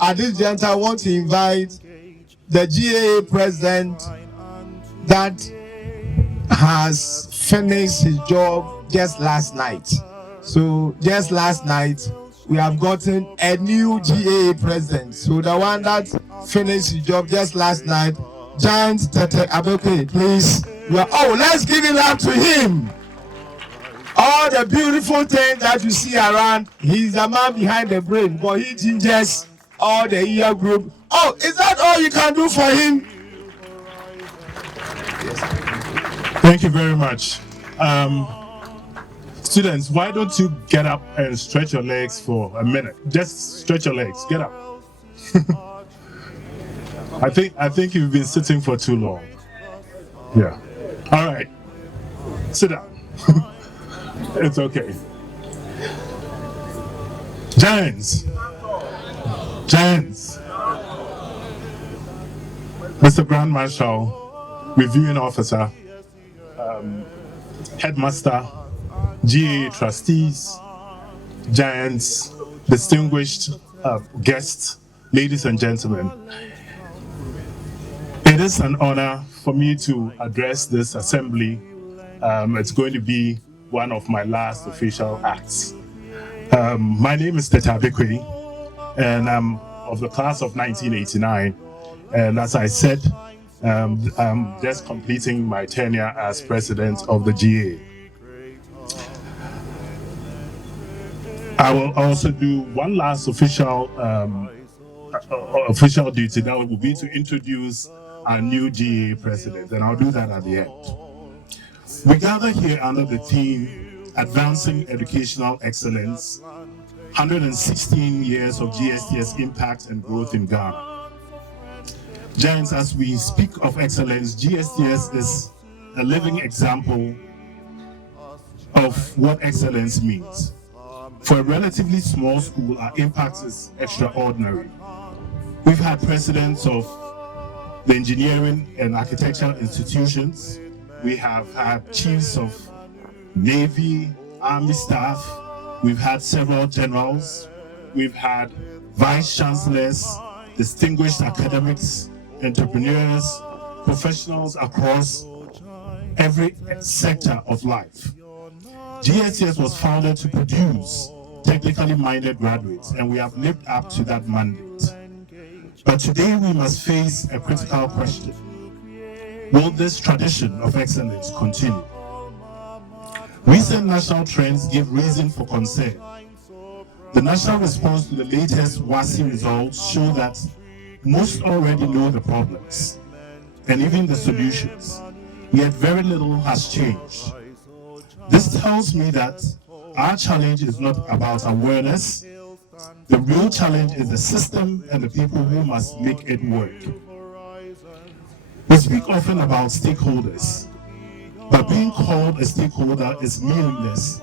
At this juncture, I want to invite the GAA president that has finished his job just last night. So just last night, we have gotten a new GAA president. So the one that finished his job just last night, Giant Tetth, Abbeyquaye, please. Let's give it up to him. All the beautiful things that you see around, he's the man behind the brain, but he gingers all the ear group. Oh, is that all you can do for him? Thank you very much. Students, why don't you get up and stretch your legs for a minute? Just stretch your legs. Get up. I think you've been sitting for too long. Yeah. All right. Sit down. It's okay. Giants. Mr. Grand Marshal, Reviewing Officer, Headmaster, GAA trustees, Giants, distinguished guests, ladies and gentlemen. It is an honor for me to address this assembly. It's going to be one of my last official acts. My name is Tetth Abbeyquaye, and I'm of the class of 1989. And as I said, I'm just completing my tenure as president of the GA. I will also do one last official duty. That will be to introduce our new GA president, and I'll do that at the end. We gather here under the theme, Advancing Educational Excellence, 116 years of GSTS impact and growth in Ghana. Giants, as we speak of excellence, GSTS is a living example of what excellence means. For a relatively small school, our impact is extraordinary. We've had presidents of the engineering and architectural institutions. We have had chiefs of Navy, Army staff. We've had several generals. We've had vice chancellors, distinguished academics, entrepreneurs, professionals across every sector of life. GSTS was founded to produce technically minded graduates, and we have lived up to that mandate. But today we must face a critical question. Will this tradition of excellence continue? Recent national trends give reason for concern. The national response to the latest WASI results show that most already know the problems and even the solutions, yet very little has changed. This tells me that our challenge is not about awareness. The real challenge is the system and the people who must make it work. We speak often about stakeholders, but being called a stakeholder is meaningless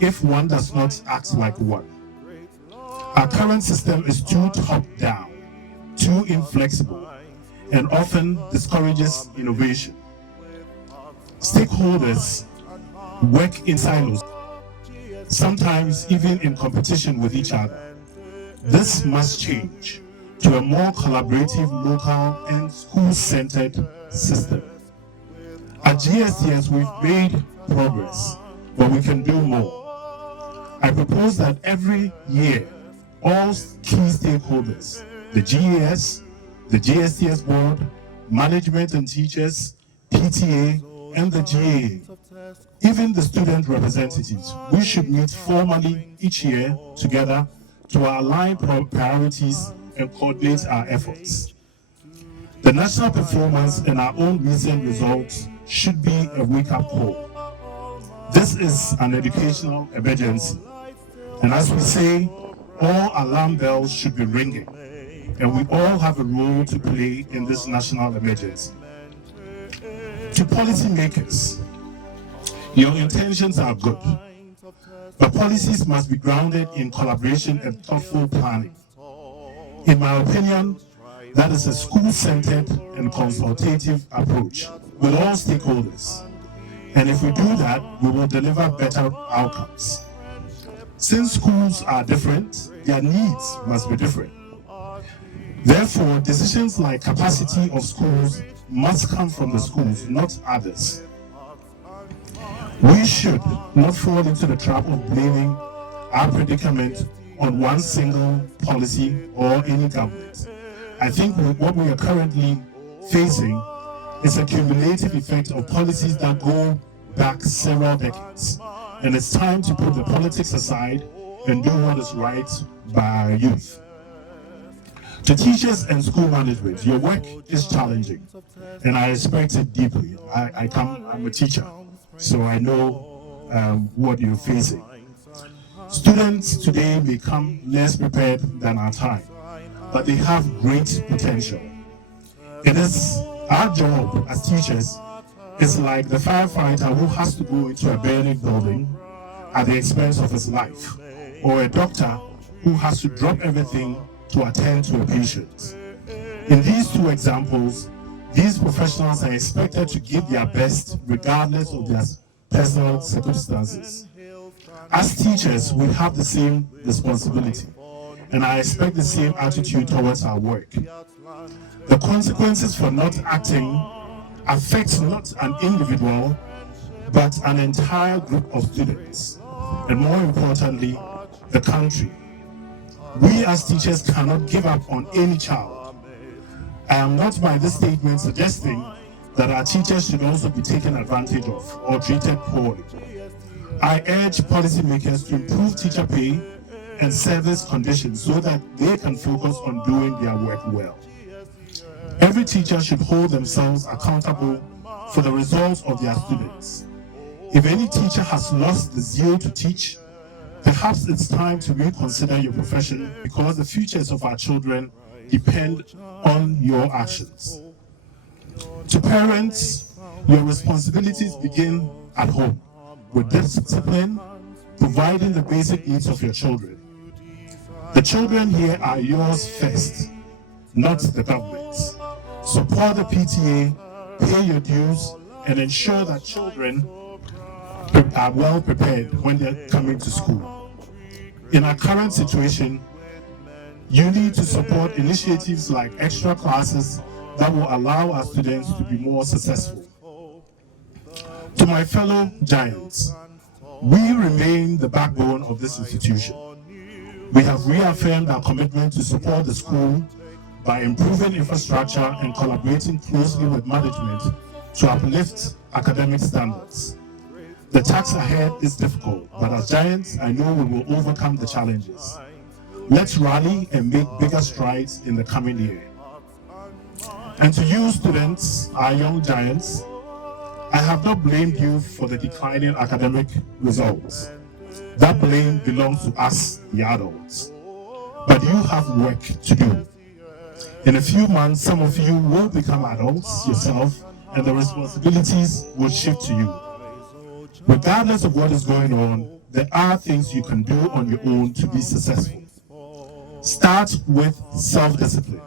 if one does not act like one. Our current system is too top-down, too inflexible, and often discourages innovation. Stakeholders work in silos, sometimes even in competition with each other. This must change to a more collaborative, local, and school-centered system. At GSTS, we've made progress, but we can do more. I propose that every year, all key stakeholders, the GAS, the GSTS board, management and teachers, PTA, and the GAA, even the student representatives, we should meet formally each year together to align priorities and coordinate our efforts. The national performance and our own recent results should be a wake-up call. This is an educational emergency, and as we say, all alarm bells should be ringing, and we all have a role to play in this national emergency. To policymakers, your intentions are good, but policies must be grounded in collaboration and thoughtful planning. In my opinion, that is a school-centered and consultative approach with all stakeholders. And if we do that, we will deliver better outcomes. Since schools are different, their needs must be different. Therefore, decisions like capacity of schools must come from the schools, not others. We should not fall into the trap of blaming our predicament on one single policy or any government. I think what we are currently facing is a cumulative effect of policies that go back several decades. And it's time to put the politics aside and do what is right by our youth. To teachers and school management, your work is challenging, and I respect it deeply. I'm a teacher, so I know what you're facing. Students today may come less prepared than our time, but they have great potential. It is our job as teachers. It's like the firefighter who has to go into a burning building at the expense of his life, or a doctor who has to drop everything to attend to a patient. In these two examples, these professionals are expected to give their best regardless of their personal circumstances. As teachers, we have the same responsibility, and I expect the same attitude towards our work. The consequences for not acting affect not an individual, but an entire group of students, and more importantly, the country. We as teachers cannot give up on any child. I am not by this statement suggesting that our teachers should also be taken advantage of or treated poorly. I urge policymakers to improve teacher pay and service conditions so that they can focus on doing their work well. Every teacher should hold themselves accountable for the results of their students. If any teacher has lost the zeal to teach, perhaps it's time to reconsider your profession, because the futures of our children depend on your actions. To parents, your responsibilities begin at home with discipline, providing the basic needs of your children. The children here are yours first, not the government's. Support the PTA, pay your dues, and ensure that children are well prepared when they're coming to school. In our current situation, you need to support initiatives like extra classes that will allow our students to be more successful. To my fellow giants, we remain the backbone of this institution. We have reaffirmed our commitment to support the school by improving infrastructure and collaborating closely with management to uplift academic standards. The task ahead is difficult, but as giants, I know we will overcome the challenges. Let's rally and make bigger strides in the coming year. And to you students, our young giants, I have not blamed you for the declining academic results. That blame belongs to us, the adults. But you have work to do. In a few months, some of you will become adults yourself, and the responsibilities will shift to you. Regardless of what is going on, there are things you can do on your own to be successful. Start with self-discipline.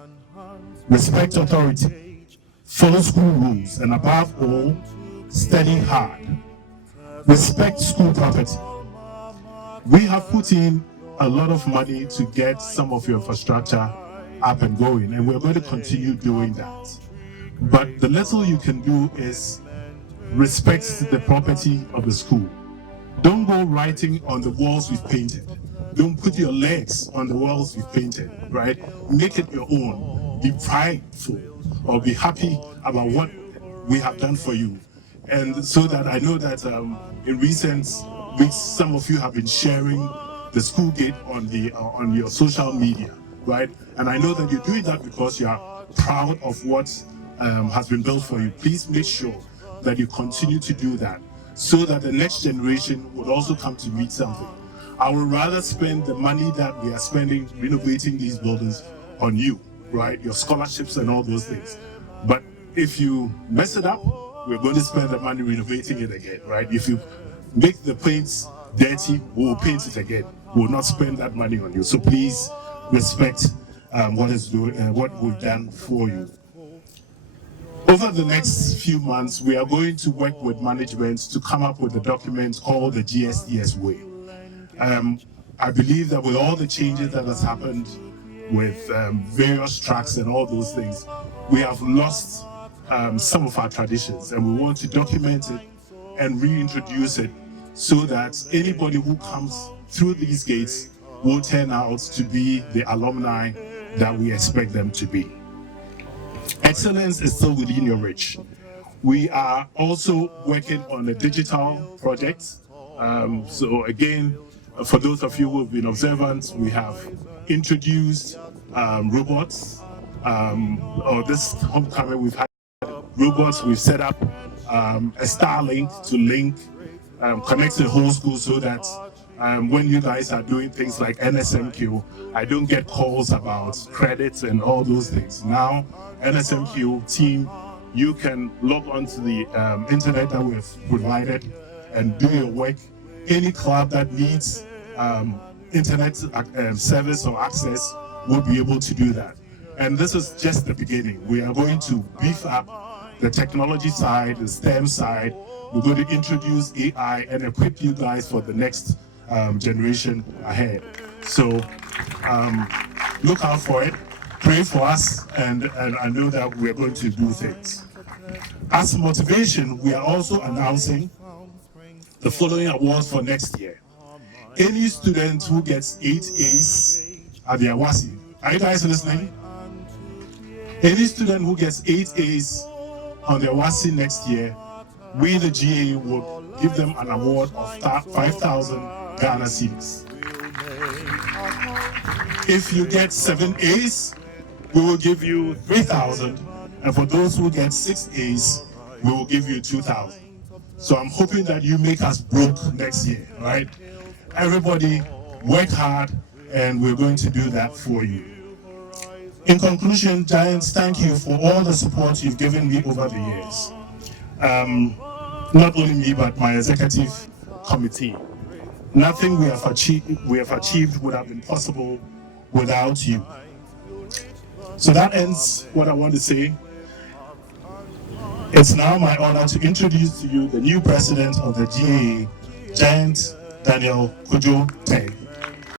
Respect authority. Follow school rules, and above all, study hard. Respect school property. We have put in a lot of money to get some of your infrastructure up and going, and we're going to continue doing that. But the little you can do is respect the property of the school. Don't go writing on the walls we've painted. Don't put your legs on the walls we've painted, right? Make it your own. Be prideful or be happy about what we have done for you. And so that I know that in recent weeks, some of you have been sharing the school gate on your social media, right? And I know that you're doing that because you are proud of what has been built for you. Please make sure that you continue to do that so that the next generation would also come to read something. I would rather spend the money that we are spending renovating these buildings on you, right? Your scholarships and all those things. But if you mess it up, we're going to spend the money renovating it again, right? If you make the paints dirty, we'll paint it again. We'll not spend that money on you. So please respect what we've done for you. Over the next few months, we are going to work with management to come up with a document called the Gsts way. I believe that with all the changes that has happened with various tracks and all those things, we have lost some of our traditions, and we want to document it and reintroduce it so that anybody who comes through these gates will turn out to be the alumni that we expect them to be. Excellence is still within your reach. We are also working on a digital project. So again, for those of you who have been observant, we have introduced robots. Or this homecoming, we've had robots. We've set up a Starlink to link, connect the whole school so that when you guys are doing things like NSMQ, I don't get calls about credits and all those things. Now, NSMQ team, you can log onto the internet that we've provided and do your work. Any club that needs internet service or access will be able to do that. And this is just the beginning. We are going to beef up the technology side, the STEM side. We're going to introduce AI and equip you guys for the next generation ahead. So look out for it, pray for us, and I know that we're going to do things. As motivation, we are also announcing the following awards for next year. Any student who gets 8 A's at the Awasi, are you guys listening? Any student who gets 8 A's on the Awasi next year, we the GA will give them an award of 5,000 Ghana cedis. If you get 7 A's, we will give you 3,000, and for those who get 6 A's, we will give you 2,000. So I'm hoping that you make us broke next year, right? Everybody work hard, and we're going to do that for you. In conclusion, Giants, thank you for all the support you've given me over the years. Not only me, but my executive committee. Nothing we have achieved would have been possible without you. So that ends what I want to say. It's now my honor to introduce to you the new president of the GAA, Giant Daniel Kojo Tetth.